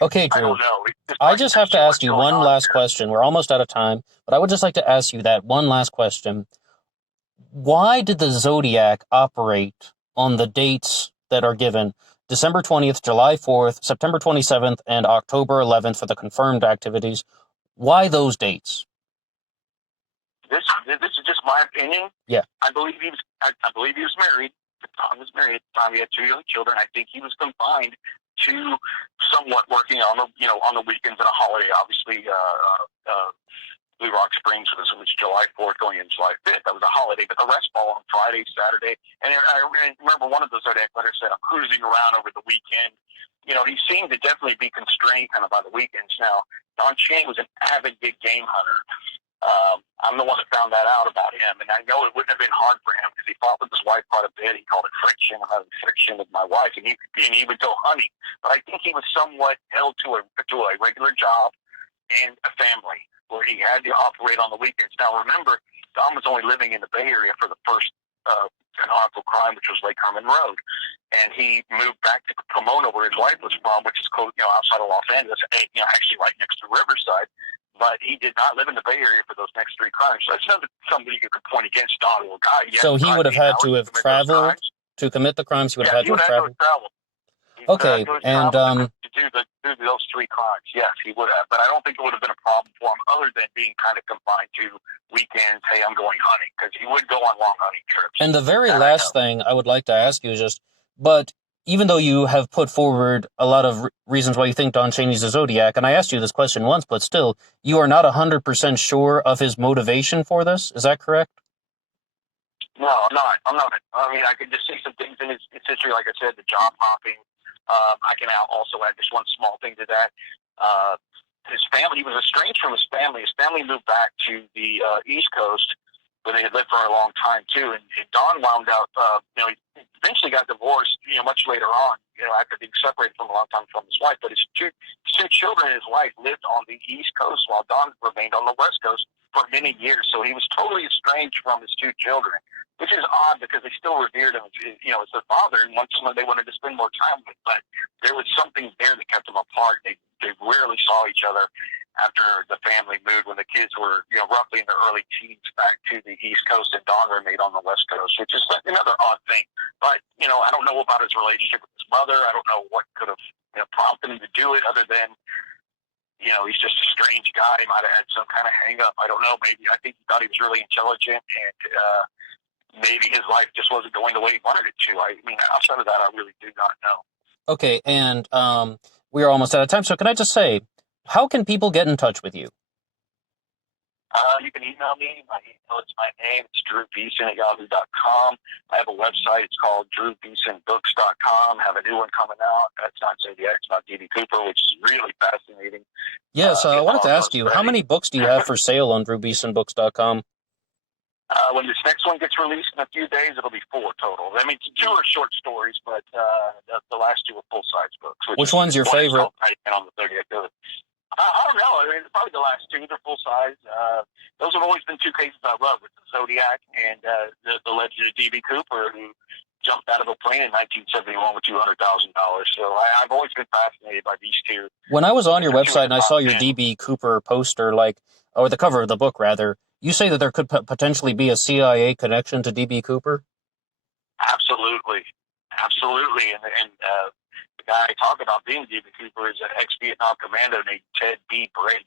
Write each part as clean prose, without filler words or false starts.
Okay, I Drew. don't know. It's just I like just there's have to too ask much you going one on last here. question. We're almost out of time, but I would just like to ask you that one last question. Why did the Zodiac operate on the dates that are given? December 20th, July 4th, September 27th, and October 11th for the confirmed activities. Why those dates? This is just my opinion. Yeah. I believe he was married. Tom was married at the time. He had two young children. I think he was confined to somewhat working on the weekends and a holiday. Obviously, Blue Rock Springs was July 4th going into July 5th. That was a holiday, but the rest fall on Friday, Saturday. And I remember one of the Zodiac letters said, "I'm cruising around over the weekend." He seemed to definitely be constrained kind of by the weekends. Now, Don Shane was an avid big game hunter. I'm the one that found that out about him, and I know it wouldn't have been hard for him because he fought with his wife quite a bit. He called it friction. I'm having friction with my wife, and he would go hunting. But I think he was somewhat held to a regular job and a family where he had to operate on the weekends. Now, remember, Don was only living in the Bay Area for the first canonical crime, which was Lake Herman Road, and he moved back to Pomona, where his wife was from, which is close, outside of Los Angeles, actually right next to Riverside. But he did not live in the Bay Area for those next three crimes. So that's something you could point against Don. Well, God, yes, So he would have 8 had hours to to have commit those traveled crimes. to commit the crimes. He would have Yeah, had he to would have have to traveled. have traveled. He would have Okay, to have and traveled to do those three crimes. Yes, he would have. But I don't think it would have been a problem for him other than being kind of confined to weekends. Hey, I'm going hunting, because he would go on long hunting trips. And the very That I last know. thing I would like to ask you is just, but even though you have put forward a lot of reasons why you think Don Chaney's a Zodiac, and I asked you this question once, but still, you are not 100% sure of his motivation for this. Is that correct? No, I'm not. I'm not. I mean, I could just see some things in his history, like I said, the job hopping. I can also add just one small thing to that. His family, he was estranged from his family. His family moved back to the East Coast, where they had lived for a long time, too. And Don wound up, he eventually got divorced, much later on, after being separated from a long time from his wife. But his two children and his wife lived on the East Coast while Don remained on the West Coast for many years. So he was totally estranged from his two children, which is odd because they still revered him, as their father, and once they wanted to spend more time with. But there was something there that kept them apart. They rarely saw each other after the family moved, when the kids were, roughly in their early teens, back to the East Coast, and Don remained on the West Coast, which is another odd thing. But, I don't know about his relationship with his mother. I don't know what could have prompted him to do it, other than, he's just a strange guy. He might have had some kind of hang up. I don't know. Maybe I think he thought he was really intelligent, and maybe his life just wasn't going the way he wanted it to. I mean, outside of that, I really do not know. Okay, and we are almost out of time, so can I just say, how can people get in touch with you? You can email me. My email is my name. It's drewbeeson@yahoo.com. I have a website. It's called drewbeesonbooks.com. I have a new one coming out. It's not Zodiac. It's about D.B. Cooper, which is really fascinating. Yes, I wanted to ask you, how many books do you have for sale on drewbeesonbooks.com? When this next one gets released in a few days, it'll be 4 total. I mean, 2 are short stories, but the last 2 are full-size books. Which one's your favorite? On the 30th. I don't know. I mean, probably the last 2. They're full-size. Those have always been 2 cases I love, with the Zodiac and the legend of D.B. Cooper, who jumped out of a plane in 1971 with $200,000. So I've always been fascinated by these 2. When I was on your website and I saw your D.B. Cooper poster, or the cover of the book, rather, you say that there could potentially be a CIA connection to D.B. Cooper? Absolutely. Absolutely. And the guy I talk about being D.B. Cooper is an ex-Vietnam commando named Ted B. Brady.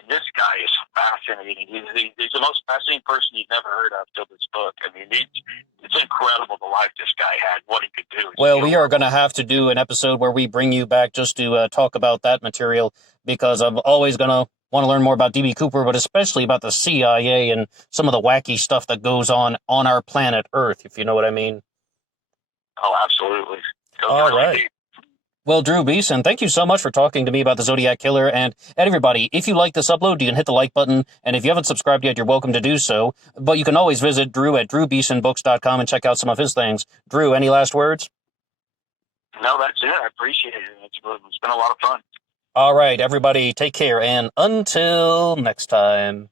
And this guy is fascinating. He's the most fascinating person you've never heard of till this book. I mean, it's incredible the life this guy had, what he could do. Well, we are going to have to do an episode where we bring you back just to talk about that material, because I'm always going to want to learn more about D.B. Cooper, but especially about the CIA and some of the wacky stuff that goes on our planet Earth, if you know what I mean. Oh, absolutely. All right. Well, Drew Beeson, thank you so much for talking to me about the Zodiac Killer. And everybody, if you like this upload, you can hit the like button. And if you haven't subscribed yet, you're welcome to do so. But you can always visit Drew at drewbeesonbooks.com and check out some of his things. Drew, any last words? No, that's it. I appreciate it. It's been a lot of fun. All right, everybody, take care. And until next time.